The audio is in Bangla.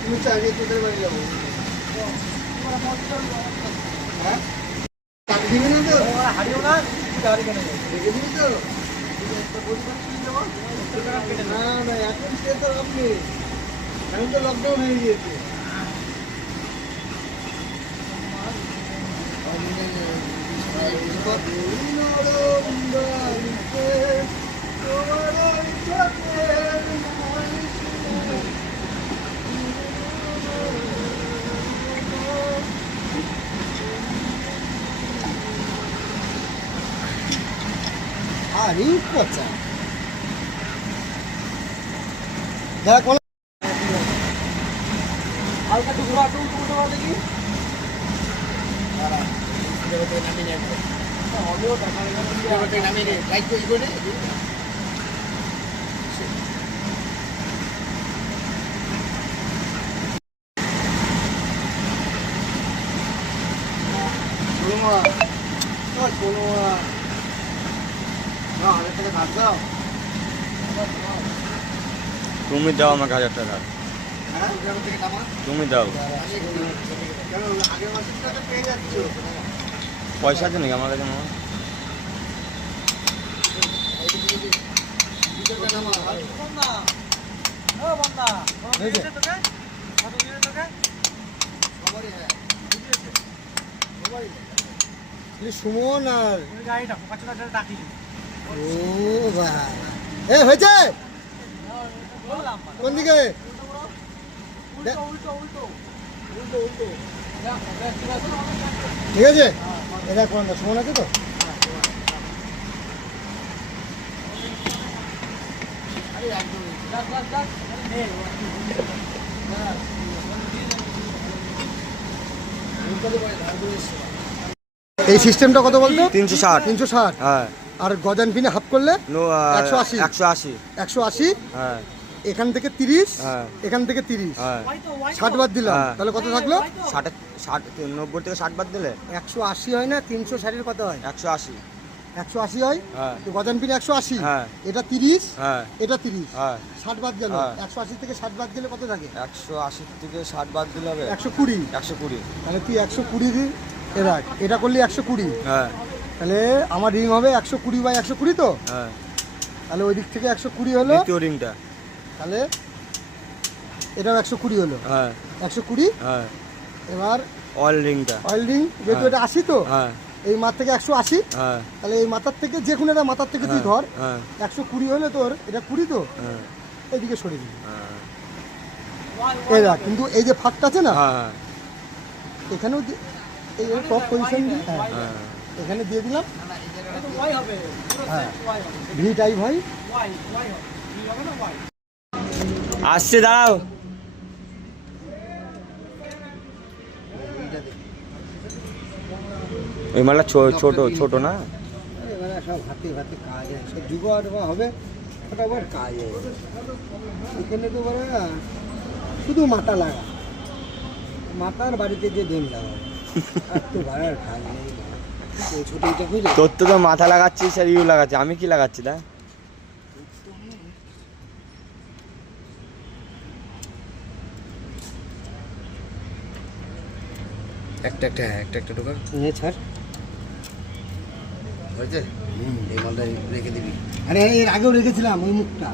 তুমি চাইলে তোদের বাড়ি যাবো। হ্যাঁ দিবি না তো? হারিও না, গাড়ি কেন দেখে দিবি তো? না না এখন সে তো আপনি এখন তো লকডাউন হয়ে গিয়েছে। আরে পচা দেখ হালকা টুকরো আটু টুকরো দেখি নামিয়ে লাইট করে তুমি দাও আমাকে 1000 টাকা, তুমি দাও। পয়সা আছে নাকি আমার কাছে? সুমন আর ও এ হয়েছে কোন দিকে? ঠিক আছে এটা কোন সুমন আছে তো? এই সিস্টেমটা কত বলতো? 360। 360। হ্যাঁ। আর গজান পিনে হাফ করলে 180। 180। 180। হ্যাঁ। এখান থেকে 30। হ্যাঁ। এখান থেকে 30। হ্যাঁ। 60 বাদ দিলাম, তাহলে কত থাকলো? 90 থেকে 60 বাদ দিলে 180 হয় না? 360 এর কত হয়? 180। 180 হয়। হ্যাঁ। তো গজান পিনে 180। হ্যাঁ। এটা 30। হ্যাঁ। এটা 30। হ্যাঁ। 60 বাদ গেল। হ্যাঁ। 180 থেকে 60 বাদ গেলে কত থাকে? 180 থেকে 60 বাদ দিলে হবে 120। 120। তাহলে তুই 120 দিই এটা করলি 120। হ্যাঁ। তাহলে আমার রিং হবে 120 বাই 120 তো? হ্যাঁ। তাহলে ওই দিক থেকে 120 হলো। দ্বিতীয় রিংটা তাহলে এটাও 120 হলো। হ্যাঁ। 120। হ্যাঁ। এবার অয়েল রিংটা, অয়েল রিং যেহেতু এটা 80 তো, হ্যাঁ, এই মাথা থেকে 180। হ্যাঁ। তাহলে এই মাথার থেকে যে কোনো একটা মাথার থেকে তুই ধর। হ্যাঁ। 120 হলে তোর এটা 20 তো, হ্যাঁ। এইদিকে সরে দিবি। হ্যাঁ। এই দেখ, কিন্তু এই যে ফাঁকটা আছে না, হ্যাঁ। এখানেও এই টপ পজিশন এখানে দিয়ে দিলাম। হ্যাঁ ভি টাইপ হয়। আসছে, দাঁড়াও। এই মালটা ছোট ছোট না, এবারে সব হাতে হাতে কাজ হয়, সব জুগাড় হবে ফটাফট কাজ হয়। এখানে তো বলে শুধু মাথা লাগা, মাথার বাড়িতে যে দিন লাগা একটু ভাড়ার কাজ নেই। ছোটটা বুঝলি, তোর তো মাথা লাগাচ্ছিস আর ইউ লাগাচ্ছি, আমি কি লাগাচ্ছি? না একটা একটা, হ্যাঁ একটা একটা ঢোকার ছাড় হয়েছে। এই মালটা রেখে দিবি। আরে এর আগেও রেখেছিলাম ওই মুখটা।